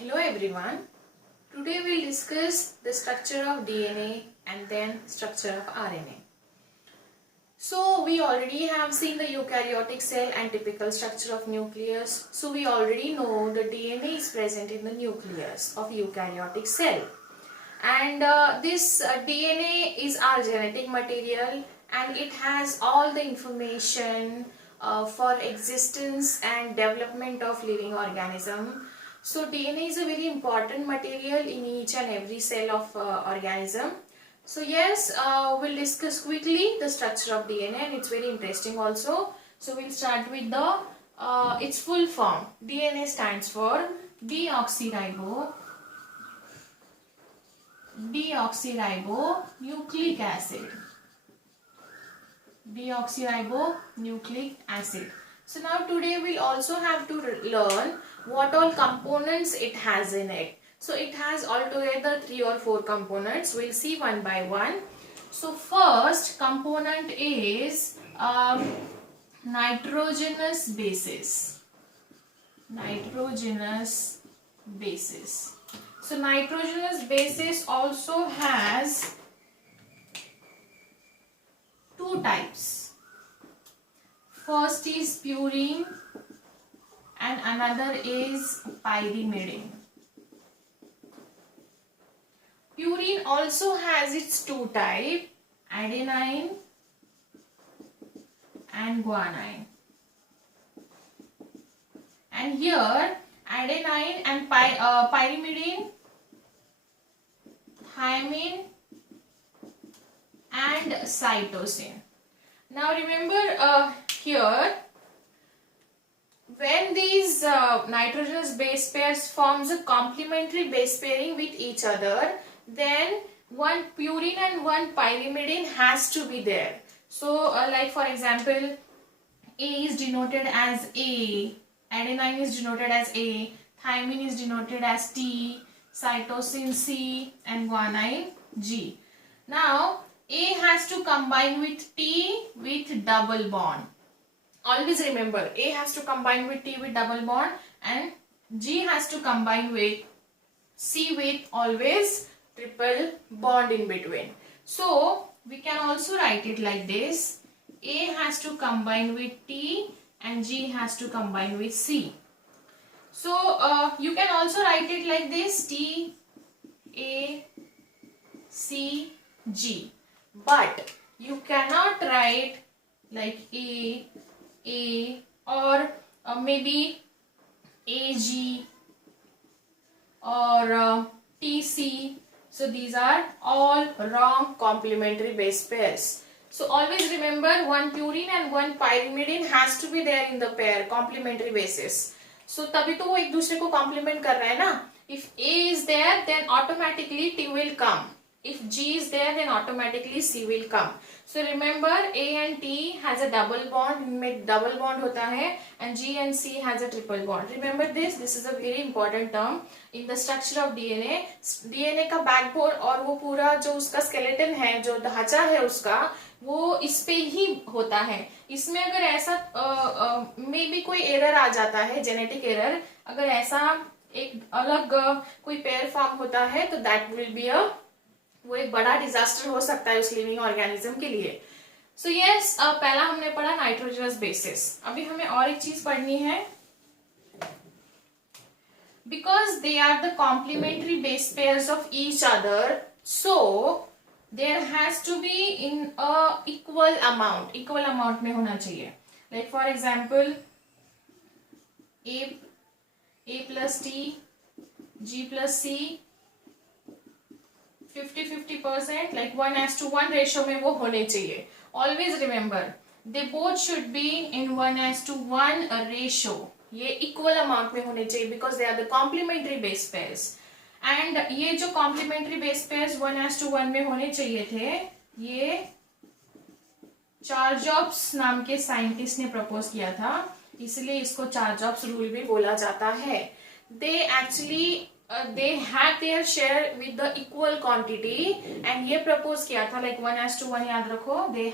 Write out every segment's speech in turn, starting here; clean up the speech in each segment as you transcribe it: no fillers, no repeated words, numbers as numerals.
Hello everyone. Today we'll discuss the structure of DNA and then structure of RNA. So we already have seen the eukaryotic cell and typical structure of nucleus. So we already know the DNA is present in the nucleus of eukaryotic cell. And this DNA is our genetic material and it has all the information for existence and development of living organism. So DNA is a very important material in each and every cell of organism. So yes, we'll discuss quickly the structure of DNA and it's very interesting also. So we'll start with the its full form. DNA stands for deoxyribonucleic acid. Deoxyribonucleic acid. So now today we'll also have to learn what all components it has in it. So it has altogether 3 or 4 components. We'll see one by one. So first component is nitrogenous bases. Nitrogenous bases. So nitrogenous bases also has 2 types. First is purine and another is pyrimidine. Purine also has its 2 types, adenine and guanine. And here adenine and pyrimidine, thymine and cytosine. Now remember here when these nitrogenous base pairs forms a complementary base pairing with each other, then one purine and one pyrimidine has to be there. So like for example, A is denoted as A, adenine is denoted as A, thymine is denoted as T, cytosine C and guanine G. Now A has to combine with T with double bond. Always remember, A has to combine with T with double bond and G has to combine with C with always triple bond in between. So we can also write it like this. A has to combine with T and G has to combine with C. So you can also write it like this, T, A, C, G. But you cannot write like A or maybe AG or TC. So these are all wrong complementary base pairs. So always remember one purine and one pyrimidine has to be there in the pair, complementary bases. So तभी तो वो एक दूसरे को complement कर रहा है ना. If A is there, then automatically T will come. If G is there, then automatically C will come. So remember, A and T has a double bond, में double bond होता है, and G and C has a triple bond. Remember this. This is a very important term in the structure of DNA. DNA का backbone और वो पूरा जो उसका skeleton है, जो ढांचा है उसका, वो इस पे ही होता है. इसमें अगर ऐसा मे भी कोई एरर आ जाता है, जेनेटिक एरर, अगर ऐसा एक अलग कोई पेयर फॉर्म होता है तो दैट विल बी वो एक बड़ा डिजास्टर हो सकता है उस लिविंग ऑर्गेनिज्म के लिए. सो यस, पहला हमने पढ़ा नाइट्रोजनस बेसिस. अभी हमें और एक चीज पढ़नी है. Because they are the complementary base pairs of each other, so there has to be in a equal amount में होना चाहिए. Like for example A plus T, G plus C, 50-50%, like 1:1 ratio में वो होने चाहिए. Always remember, they both should be in 1:1 ratio. ये equal amount में होने चाहिए because they are the complementary base pairs. And ये जो complementary base pairs 1:1 में होने चाहिए थे, ये चार्जॉब्स नाम के साइंटिस्ट ने प्रपोज किया था, इसलिए इसको चार्जॉब्स रूल भी बोला जाता है. They actually they have their share with the equal quantity, and ये प्रपोज किया था लाइक 1:1, याद रखो, they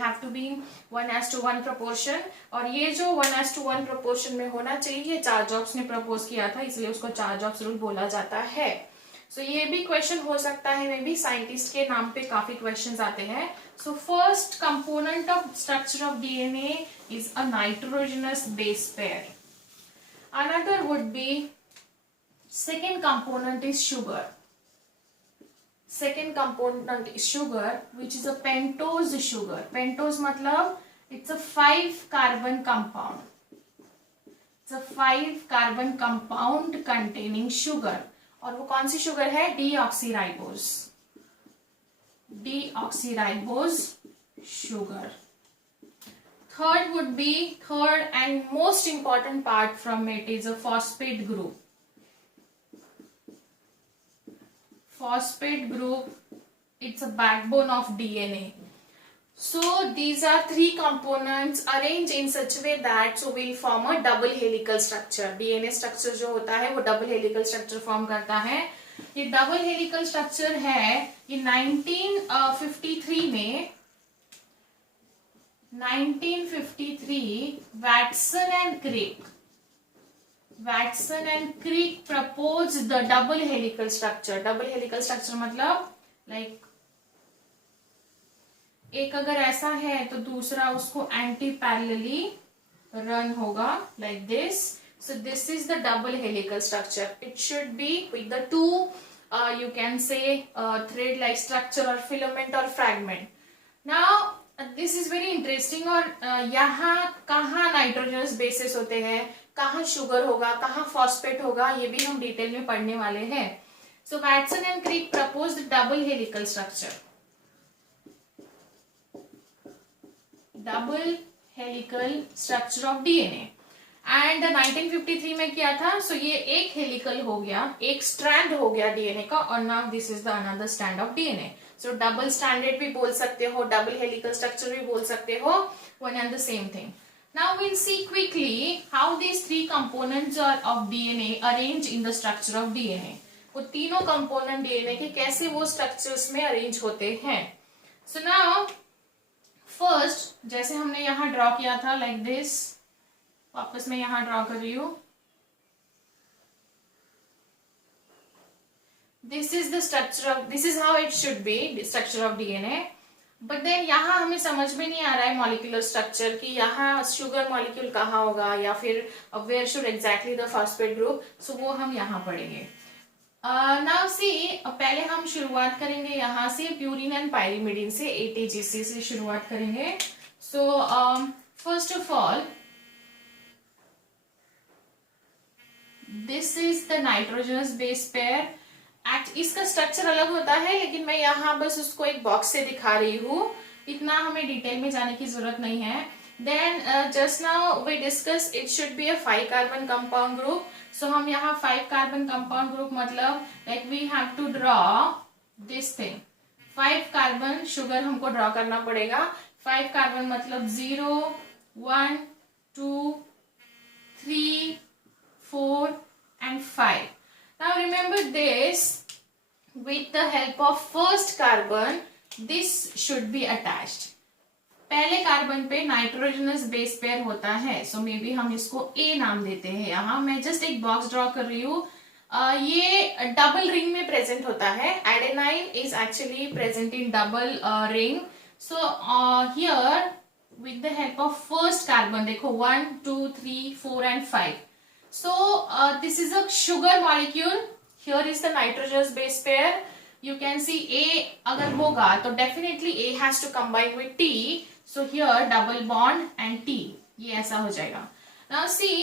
have to be 1:1 proportion, और ये जो 1:1 प्रपोर्शन में होना चाहिए ये चार-जॉब्स ने प्रपोज किया था, इसलिए उसको चार-जॉब्स रूल बोला जाता है. सो ये भी क्वेश्चन हो सकता है, मे बी साइंटिस्ट के नाम पे काफी क्वेश्चंस आते हैं. So first component of structure of DNA is a nitrogenous base pair. Another would be, second component is sugar. Second component is sugar, which is a pentose sugar. Pentose मतलब it's a 5 carbon compound. It's a 5 carbon compound containing sugar. और वो कौन सी sugar है? Deoxyribose. Deoxyribose sugar. Third would be, third and most important part from it is a phosphate group. Phosphate group, it's a backbone of DNA. So these are three components arranged in such a way that so will form a double helical structure. DNA structure जो होता है वो double helical structure form करता है. ये double helical structure है, ये 1953 में 1953 Watson and Crick proposed the double helical structure. Double helical structure मतलब like एक अगर ऐसा है तो दूसरा उसको एंटी पैरेलली रन होगा like this. So this is the double helical structure. It should be with the two you can say thread like structure or filament or fragment. Now this is very interesting. और यहाँ कहाँ nitrogenous bases होते हैं, कहाँ sugar होगा, कहाँ phosphate होगा, ये भी हम डिटेल में पढ़ने वाले हैं. So Watson and Crick proposed double helical structure. Double helical structure of DNA and 1953 में किया था. सो ये एक हेलिकल हो गया, एक स्ट्रैंड हो गया डीएनए का, और now this is the another strand of DNA. So double standard भी बोल सकते हो, डबल हेलिकल स्ट्रक्चर भी बोल सकते हो, one and the same thing. Now we'll see quickly how these three components of DNA arrange in the structure of DNA. वो तीनों कंपोनेंट डीएनए के कैसे वो स्ट्रक्चर्स में अरेंज होते हैं. So now फर्स्ट जैसे हमने यहाँ ड्रॉ किया था like this, वापस मैं यहाँ ड्रॉ कर रही हूँ. This is the structure of, this is how it should be, the structure of DNA. But then यहाँ हमें समझ में नहीं आ रहा है मॉलिक्यूलर स्ट्रक्चर कि यहाँ शुगर मॉलिक्यूल कहाँ होगा या फिर where should exactly the phosphate group. So वो हम यहाँ पढ़ेंगे. नाउ सी, पहले हम शुरुआत करेंगे यहाँ से प्यूरिन एंड पायरिमिडिन से, ATGC से शुरुआत करेंगे. So first of all this is the nitrogenous base pair. इसका स्ट्रक्चर अलग होता है लेकिन मैं यहाँ बस उसको एक बॉक्स से दिखा रही हूँ, इतना हमें डिटेल में जाने की जरूरत नहीं है. Then just now we discuss it should be a 5 carbon compound group. So हम यहाँ 5 कार्बन कंपाउंड ग्रुप मतलब like we have to draw this thing. 5 carbon sugar हमको ड्रॉ करना पड़ेगा. 5 कार्बन मतलब 0, 1, 2, 3, 4 and 5. Now remember this, with the help of first carbon this should be attached. पहले carbon पे nitrogenous base pair होता है, सो may be हम इसको A नाम देते हैं. यहाँ मैं जस्ट एक बॉक्स ड्रॉ कर रही हूँ. ये डबल रिंग में प्रेजेंट होता है. Adenine is actually present in double ring. So here with the help of first carbon, देखो 1, 2, 3, 4 and 5. So this is a sugar molecule. Here is the nitrogenous base pair. You can see A अगर होगा तो definitely A has to combine with T. So here double bond and T. ये ऐसा हो जाएगा. Now see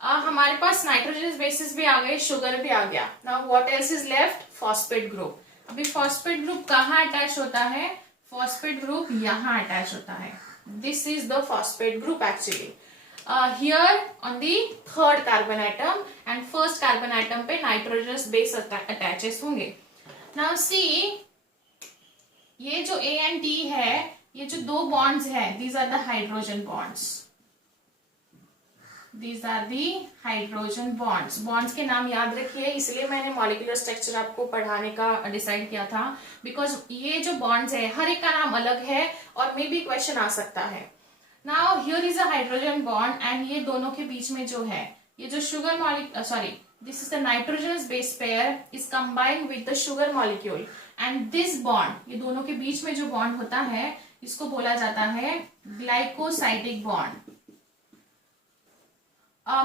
हमारे पास nitrogenous bases भी आ गए, sugar भी आ गया. Now what else is left? Phosphate group. अभी phosphate group कहाँ attach होता है? Phosphate group यहाँ attach होता है. This is the phosphate group actually. Here on the third carbon atom and first carbon atom पे nitrogenous base attaches होंगे. Now see, ये जो A and T है, ये जो दो bonds है, these are the hydrogen bonds. These are the hydrogen bonds. Bonds के नाम याद रखिए, इसलिए मैंने मॉलिक्यूलर स्ट्रक्चर आपको पढ़ाने का डिसाइड किया था, बिकॉज ये जो बॉन्ड्स है हर एक का नाम अलग है और मे बी क्वेश्चन आ सकता है. Now here is a hydrogen bond and ये दोनों के बीच में जो है ये जो sugar this is the nitrogenous base pair is combined with the sugar molecule and this bond, ये दोनों के बीच में जो बॉन्ड होता है इसको बोला जाता है ग्लाइकोसाइडिक बॉन्ड.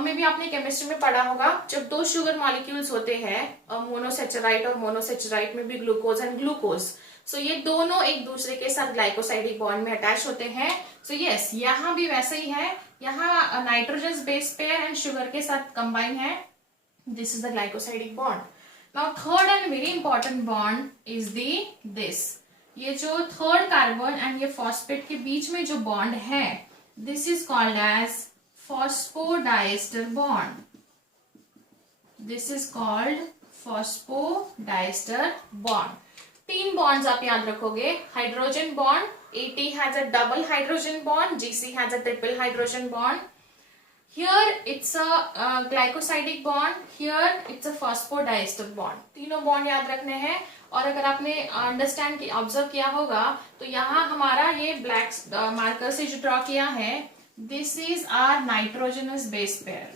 मे भी आपने केमिस्ट्री में पढ़ा होगा, जब दो शुगर मॉलिक्यूल्स होते हैं मोनोसेचराइड और मोनोसेचराइड में भी ग्लूकोज एंड ग्लूकोज, सो ये दोनों एक दूसरे के साथ ग्लाइकोसाइडिक बॉन्ड में अटैच होते हैं. सो यस, यहाँ भी वैसे ही है, यहाँ nitrogen base pair and sugar के साथ कंबाइन है. This is the glycosidic bond. Now third and very important bond is this. ये जो थर्ड कार्बन एंड ये फॉस्फेट के बीच में जो बॉन्ड है, this is called as phosphodiester bond. This is called phosphodiester bond. तीन बॉन्ड्स आप याद रखोगे. Hydrogen bond, AT has a double hydrogen bond, GC has a triple hydrogen bond. Here it's a glycosidic bond, here it's a phosphodiester bond. तीनों bond याद रखने हैं. और अगर आपने अंडरस्टैंड की ऑब्जर्व किया होगा तो यहाँ हमारा ये ब्लैक मार्कर से जो ड्रॉ किया है, this is our nitrogenous base pair.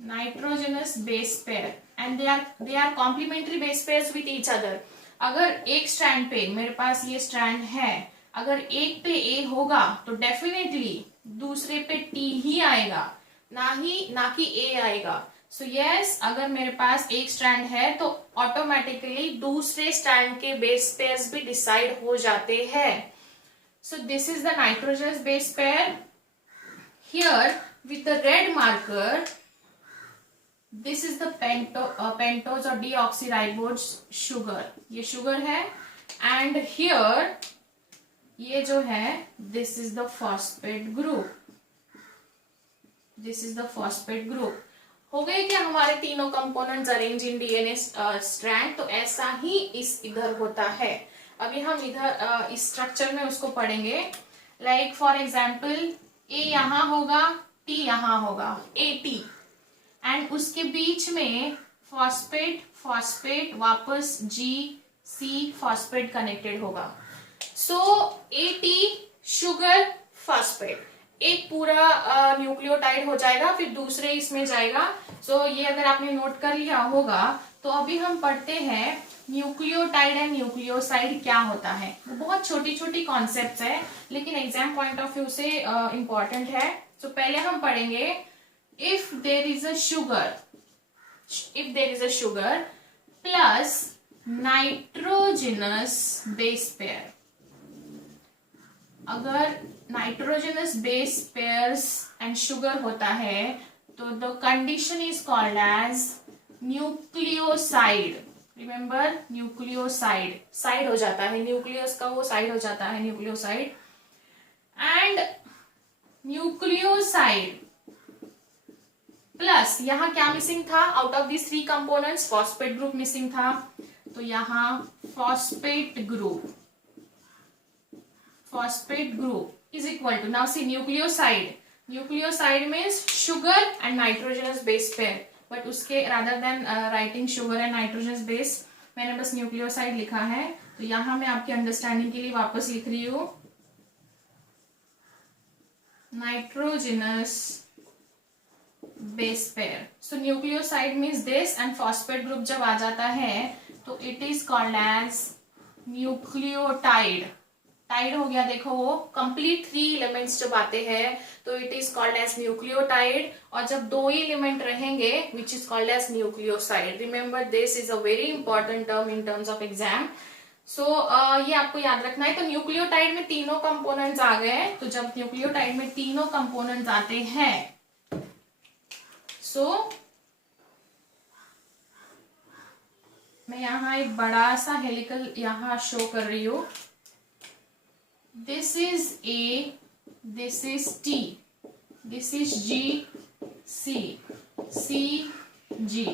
Nitrogenous base pair and they are complementary base pairs with each other. अगर एक स्ट्रैंड पे मेरे पास ये स्ट्रैंड है, अगर एक पे ए होगा तो डेफिनेटली दूसरे पे टी ही आएगा, ना कि ए आएगा. सो यस, अगर मेरे पास एक स्ट्रैंड है तो ऑटोमेटिकली दूसरे स्ट्रैंड के बेस पेयर्स भी डिसाइड हो जाते हैं. So this is the nitrogenous base pair. Here with the red marker, this is the pentose और डीऑक्सीराइबोज शुगर. ये शुगर है. एंड हियर ये जो है, this is the phosphate group. This is the phosphate group. हो गए क्या हमारे तीनों components arrange in DNA strand. तो ऐसा ही इस इधर होता है. अभी हम इधर इस स्ट्रक्चर में उसको पढ़ेंगे. लाइक फॉर एग्जाम्पल, ए यहाँ होगा, टी यहाँ होगा, AT, एंड उसके बीच में फॉस्फेट फॉस्फेट वापस GC फॉस्फेट कनेक्टेड होगा. सो AT शुगर फॉस्फेट एक पूरा न्यूक्लियोटाइड हो जाएगा, फिर दूसरे इसमें जाएगा. सो ये अगर आपने नोट कर लिया होगा तो अभी हम पढ़ते हैं न्यूक्लियोटाइड एंड न्यूक्लियोसाइड क्या होता है. वो बहुत छोटी छोटी कॉन्सेप्ट्स है लेकिन एग्जाम पॉइंट ऑफ व्यू से इंपॉर्टेंट है. सो पहले हम पढ़ेंगे if there is a sugar plus nitrogenous base pair. अगर nitrogenous base pairs and sugar होता है तो the condition is called as nucleoside. Remember, nucleoside. Side हो जाता है, न्यूक्लियस का वो साइड हो जाता है, न्यूक्लियोसाइड. एंड न्यूक्लियोसाइड प्लस यहाँ क्या मिसिंग था out of this three components? Phosphate group missing था. तो यहाँ phosphate group is equal to, now see, nucleoside means sugar and nitrogenous base pair, but उसके rather than writing sugar and nitrogenous base मैंने बस nucleoside लिखा है. तो यहाँ मैं आपकी अंडरस्टैंडिंग के लिए वापस लिख रही हूँ nitrogenous base pair. So nucleoside means this and phosphate group जब आ जाता है तो it is called as nucleotide. Tide हो गया, देखो वो कंप्लीट 3 एलिमेंट्स जब आते हैं तो it is called as nucleotide. और जब 2 ही एलिमेंट रहेंगे which is called as nucleoside. Remember this is a very important term in terms of exam. So ये आपको याद रखना है. तो न्यूक्लियोटाइड में तीनों कंपोनेंट्स आ गए. तो जब न्यूक्लियोटाइड में तीनों कंपोनेंट्स आते हैं सो मैं यहाँ एक बड़ा सा हेलिकल यहाँ शो कर रही हूँ. This is A, this is T, this is G, C, C, G,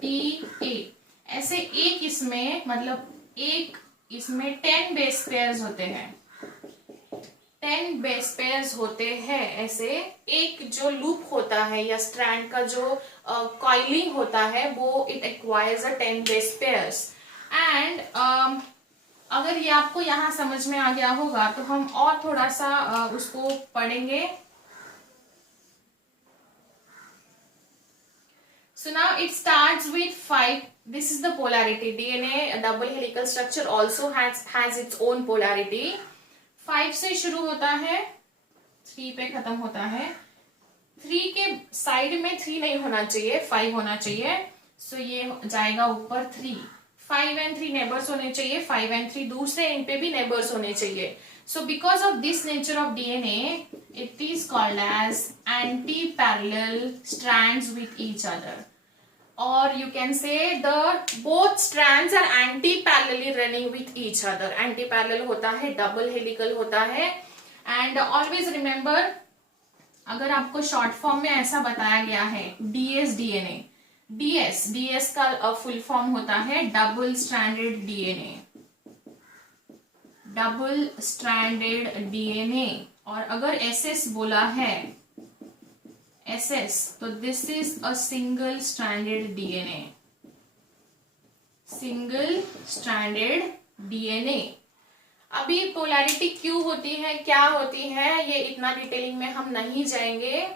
T, A. ऐसे एक इसमें मतलब एक इसमें 10 बेस पेयर्स होते हैं. 10 बेस पेयर्स होते हैं। ऐसे एक जो लूप होता है या स्ट्रैंड का जो कॉइलिंग होता है वो it acquires a 10 base pairs. And अगर ये आपको यहाँ समझ में आ गया होगा तो हम और थोड़ा सा उसको पढ़ेंगे। So now it starts with 5. This is the polarity. DNA, a double helical structure, also has its own polarity. 5 से शुरू होता है, 3 पे खत्म होता है। 3 के साइड में 3 नहीं होना चाहिए, 5 होना चाहिए। सो ये जाएगा ऊपर 3। 5 and 3 नेबर्स होने चाहिए, 5 and 3 दूसरे एंड पे भी नेबर्स होने चाहिए। So because of this nature of DNA, it is called as anti-parallel strands with each other. Or you can say the both strands are anti-parallelly running with each other. Anti-parallel होता है, double helical होता है। And always remember, अगर आपको short form में ऐसा बताया गया है dsDNA, ds का फुल फॉर्म होता है double stranded DNA, double stranded DNA. और अगर ss बोला है SS, तो this is a single stranded DNA, single stranded DNA. अभी पोलैरिटी क्यों होती है, क्या होती है, ये इतना डिटेलिंग में हम नहीं जाएंगे।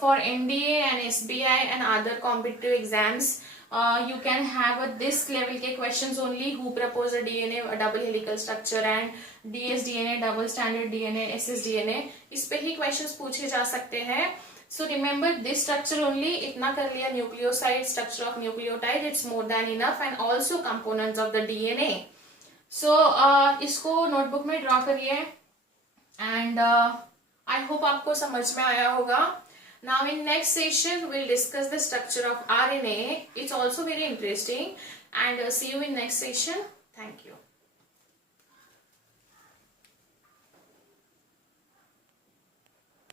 For NDA and SBI and other competitive exams you can have this level के questions only, who propose a DNA a double helical structure and dsDNA double stranded DNA ssDNA, इस पे ही questions पूछे जा सकते हैं। So remember this structure only, इतना कर लिया, nucleoside, structure of nucleotide, it's more than enough, and also components of the DNA. So इसको notebook में draw करिए and I hope आपको समझ में आया होगा। Now in next session we'll discuss the structure of RNA. It's also very interesting, and see you in next session. Thank you.